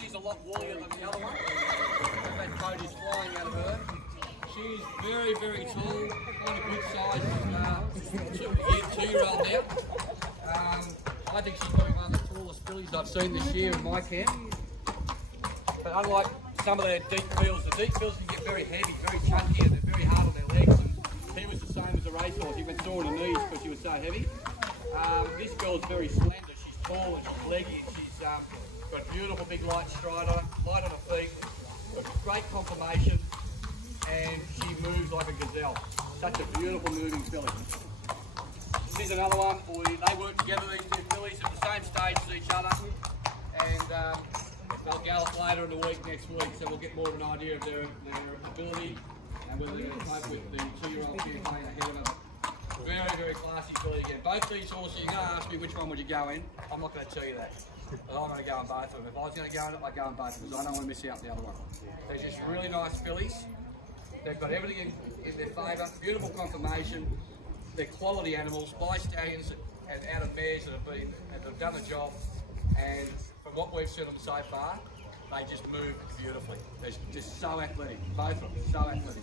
she's a lot woollier than the other one. That coat is flying out of her. She's very, very tall, quite a good size, two-year-old now. I think she's probably one of the tallest fillies I've seen this year in my camp. But unlike some of their the deep fills can get very heavy, very chunky, and they're very hard on their legs. And he was the same as a racehorse. He went sore on the knees because he was so heavy. This girl's very slender. She's tall and she's leggy. She's got a beautiful big light stride on her, light on her feet, got great conformation, and she moves like a gazelle. Such a beautiful moving filly. Here's another one. They work together, these two fillies, at the same stage as each other, and they'll gallop later in the week next week, so we'll get more of an idea of their ability and whether they're going to cope with the 2-year-old campaign ahead of them. Very, very classy filly again. Both these horses, you're going to ask me which one would you go in. I'm not going to tell you that. But I'm going to go in both of them. If I was going to go in it, I'd go in both of them, because I don't want to miss out on the other one. They're just really nice fillies. They've got everything in their favour. Beautiful conformation. They're quality animals, by stallions and out of mares that have done the job. And from what we've seen them so far, they just move beautifully. They're just so athletic. Both of them, so athletic.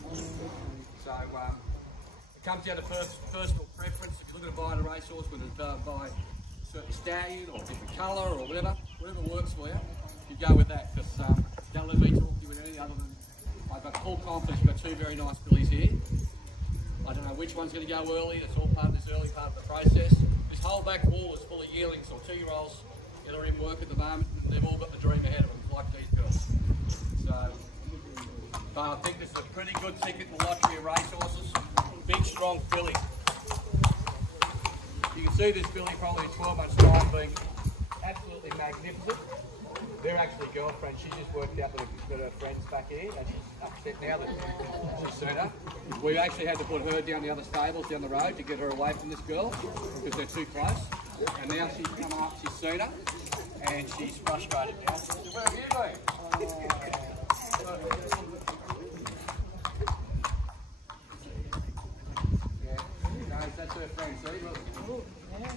So it comes down to personal preference. If you're looking at buying a racehorse, whether it's buy a certain stallion or a different colour or whatever works for you, you go with that. Because don't let me talk to you with anything other than I've got full confidence. We've got two very nice fillies here. I don't know which one's going to go early. That's all part of this early part of the process. This whole back wall is full of yearlings or 2-year-olds that are in work at the moment. They've all got the dream ahead of them, like these girls. So, but I think this is a pretty good ticket to lottery of racehorses. Big, strong filly. You can see this filly probably in 12 months' time being absolutely magnificent. They're actually girlfriends. She just worked out that her friends back here, and she's upset now that she's seen her. We actually had to put her down the other stables down the road to get her away from this girl because they're too close. And now she's come up, she's seen her, and she's frustrated now. So where have you been? Yeah, no, that's her friend, see? Look. Yeah.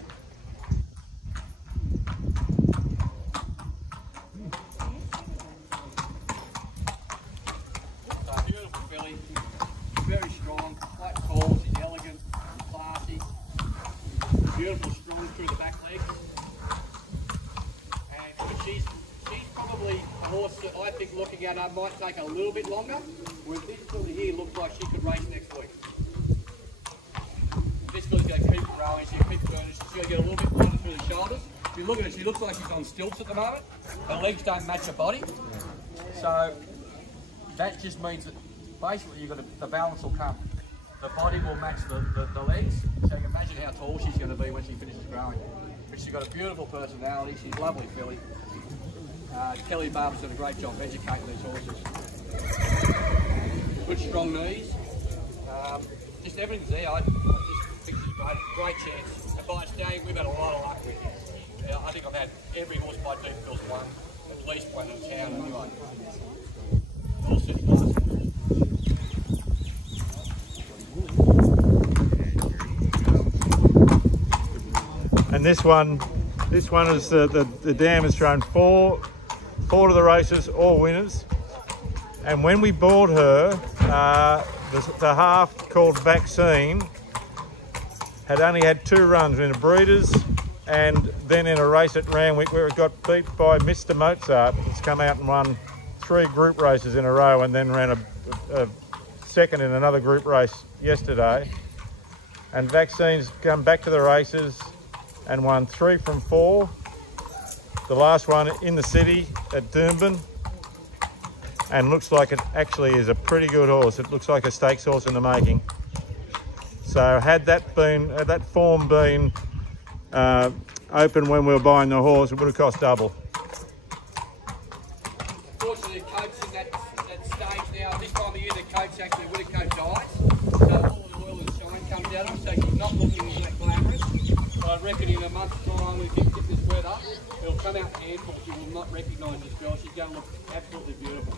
Very strong, quite tall, she's elegant, classy, beautiful strong through the back legs. And she's probably a horse that I think looking at her might take a little bit longer. Whereas this filly here looks like she could race next week. This filly's going to keep growing, she'll keep turning, she's going to get a little bit wider through the shoulders. If you look at her, she looks like she's on stilts at the moment. Her legs don't match her body. So that just means that basically the balance will come. The body will match the legs, so you can imagine how tall she's going to be when she finishes growing. But she's got a beautiful personality, she's a lovely filly. Kelly Barber's done a great job educating these horses. Good strong knees, just everything's there. I just think she's great chance. And by stallion, we've had a lot of luck with him. I think I've had every horse by deep fills won, at least one in town anyway. All city class. And this one is the dam has thrown four of the races, all winners. And when we bought her, the half called Vaccine had only had 2 runs in a breeders, and then in a race at Randwick where it got beat by Mr. Mozart. It's come out and won 3 group races in a row, and then ran a second in another group race yesterday. And Vaccine's come back to the races and won 3 from 4. The last one in the city at Doomben, and looks like it actually is a pretty good horse. It looks like a stakes horse in the making. So had that form been open when we were buying the horse, it would have cost double. Unfortunately, the coat's in that stage now. This time of year, the coat's actually with a coat dies, so all the oil and shine comes out of it, so she's not looking that glamorous. But I reckon in a month's time, when we get this weather, it'll come out handful. You will not recognise this girl. She's going to look absolutely beautiful.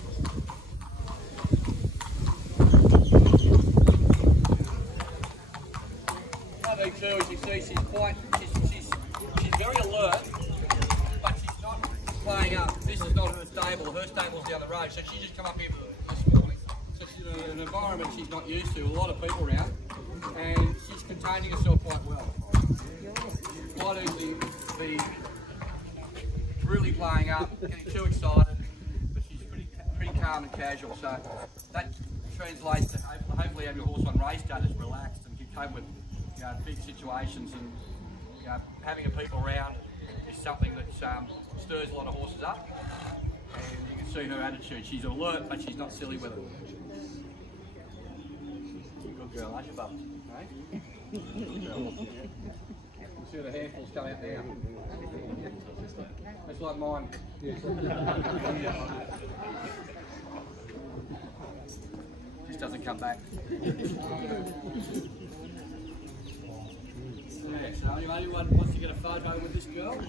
Another thing too, as you see, she's very alert, but she's not playing up. this is not her stable's down the road, so she just come up here this morning. So she's in an environment she's not used to, a lot of people around, and she's containing herself quite well. Quite easily be really playing up, getting too excited, but she's pretty calm and casual, so that translates to hopefully have your horse on race day that's relaxed and can cope with big situations, and having a people around is something that stirs a lot of horses up, and you can see her attitude. She's alert, but she's not silly with it. Good girl, aren't you, Bub? Eh? Good girl. You see the handfuls come out there. It's like mine. Just doesn't come back. Yeah, so anyone wants to get a photo with this girl?